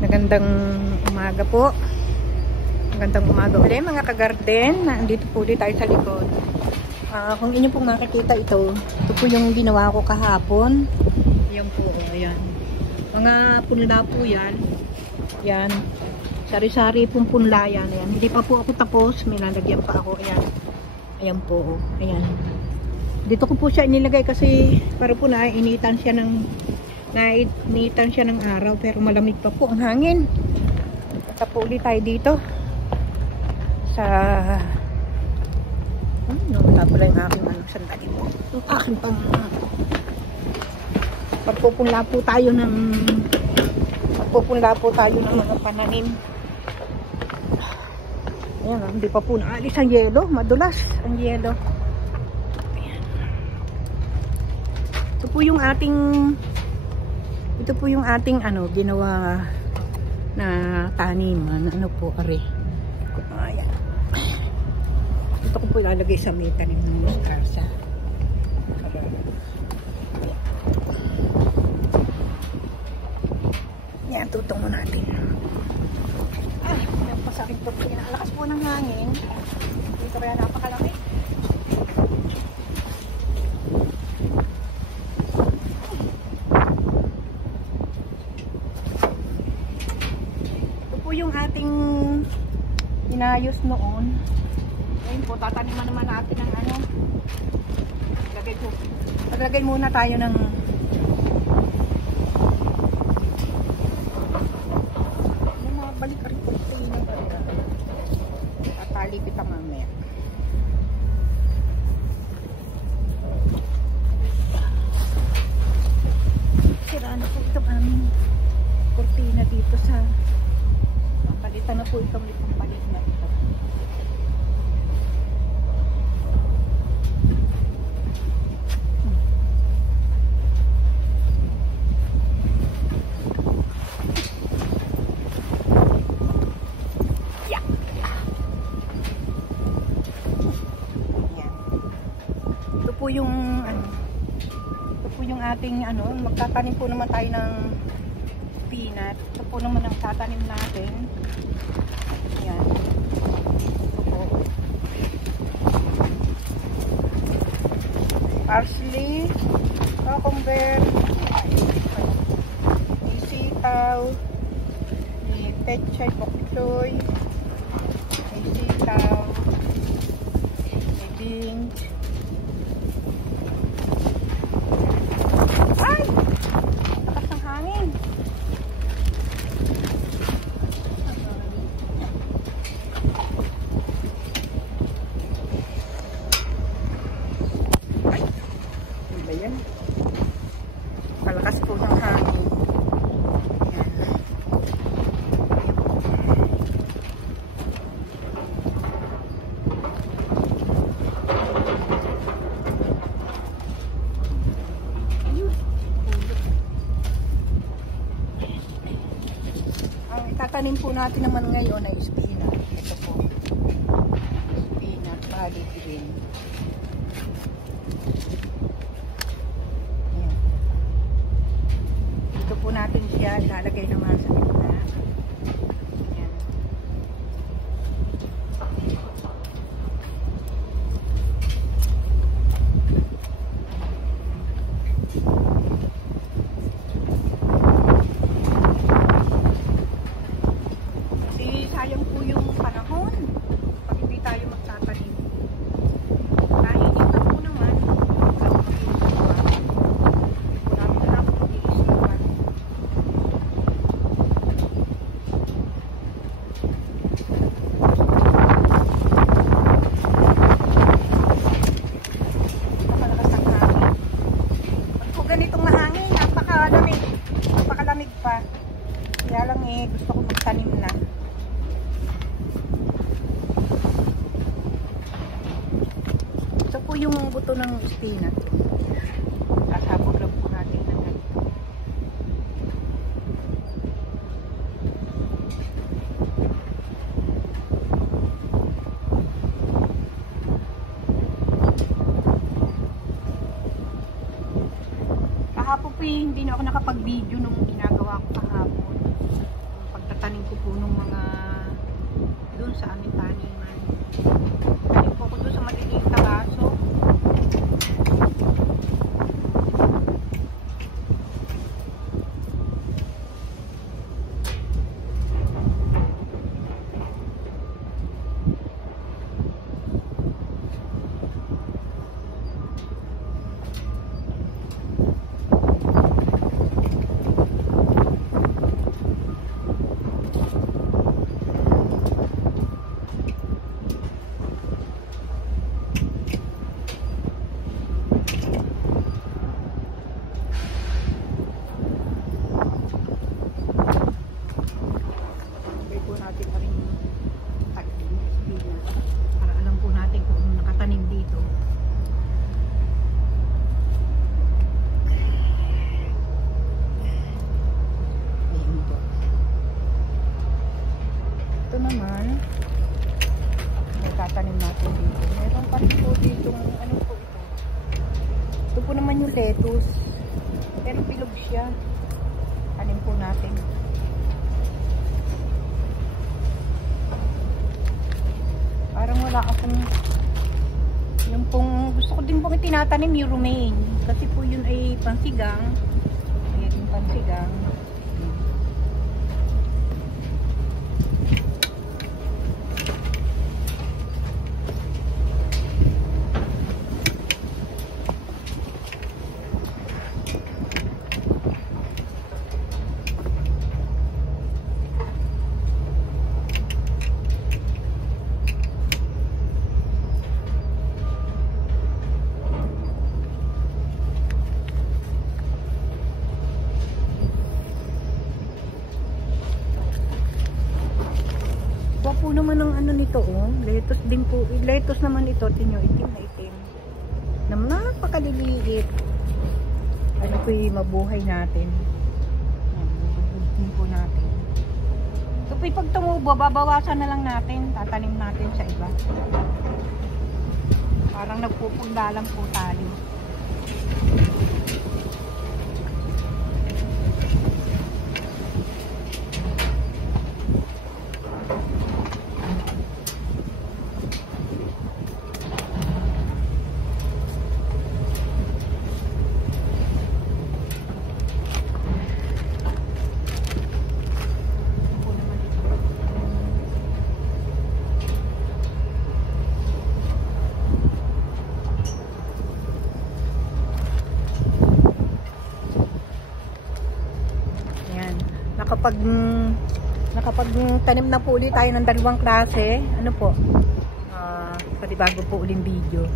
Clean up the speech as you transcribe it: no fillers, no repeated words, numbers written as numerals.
Magandang umaga po. Magandang umaga ulit mga ka-garden. Nandito po ulit tayo sa likod. Kung inyo pong makikita ito po yung ginawa ko kahapon. Yan po, ayan. Mga punla po yan. Yan. Sari-sari pong punla yan. Ayan. Hindi pa po ako tapos. May lalagyan pa ako. Ayan. Ayan po. Ayan. Dito ko po siya inilagay kasi para po nainitan siya ng araw pero malamig pa po ang hangin. Punta po ulit tayo dito sa wala pala yung aking sandali po. Yung aking pagpupunla po tayo ng mga pananim. Ayan, hindi pa po naalis ang yelo. Madulas ang yelo. Ayan. Ito po yung ating ginawa na taniman. Ano po, are. Ayan. Ito ko po ilalagay sa may tanim ng mustasa. Yan, tutong mo natin. Ay, pasakit po. Pinakalakas po ng hangin. Dito kaya napakalamig. Ito po yung ating inayos noon. Ayun po, tataniman naman natin ng Maglagay muna tayo ng balik ka rin po ito yun. Tatali kita mamaya. Sira na po ito aming kurtina dito sa palitan na po itong palit na ito. Yung ating magtatanim po naman tayo ng peanut. Ito po naman ang tatanim natin. Ayan. Ito po. Parsley, cucumber, may sitaw, may pechay, pokchoy, may sitaw, may beans. Ay! Takas ng hangin. Ay! Ano ba yan? Palakas po ng hangin. Tatanim po natin naman ngayon ay spinach. Ito po. Spinach, bali green. Ayan. Dito po natin siya ilalagay naman sa gitna. Ayan. Sayang po yung panahon pag hindi tayo magtatanim. Nainit na po naman. Marami na lang po iisipan. Napakalakas ng hangin. Pag po ganitong mahangin, napakalamig pa. Kaya lang gusto ko magtanim na. Po yung buto ng spinach. Sasabog lang po natin ng ganito. Kahapon po hindi na ako nakapag-video nung ginagawa ko kahapon. po nung mga doon sa aming taniman. Tanim po ko doon sa maliliit na baso. Para alam po natin kung anong nakatanim dito. Ayan po. Ito naman may tatanim natin dito. Meron pa rin po dito ano po ito. Ito po naman yung lettuce. Pero bilog siya. Tanim po natin. Parang wala akong yung pong gusto ko din pong itinatanim yung romaine kasi po yun ay pansigang. Ayan yung pansigang. Po naman ang ano nito oh, lettuce din po, lettuce naman ito, tinyo itim na itim na napakadiliit. Ano po yung mabuhay natin, mabubuhin po natin. So po pag tumubo, babawasan na lang natin, tatanim natin sa iba. Parang nagpupunda lang po tayo. Nakapag tanim na po ulit tayo ng dalawang klase, ano po, panibago po uling video.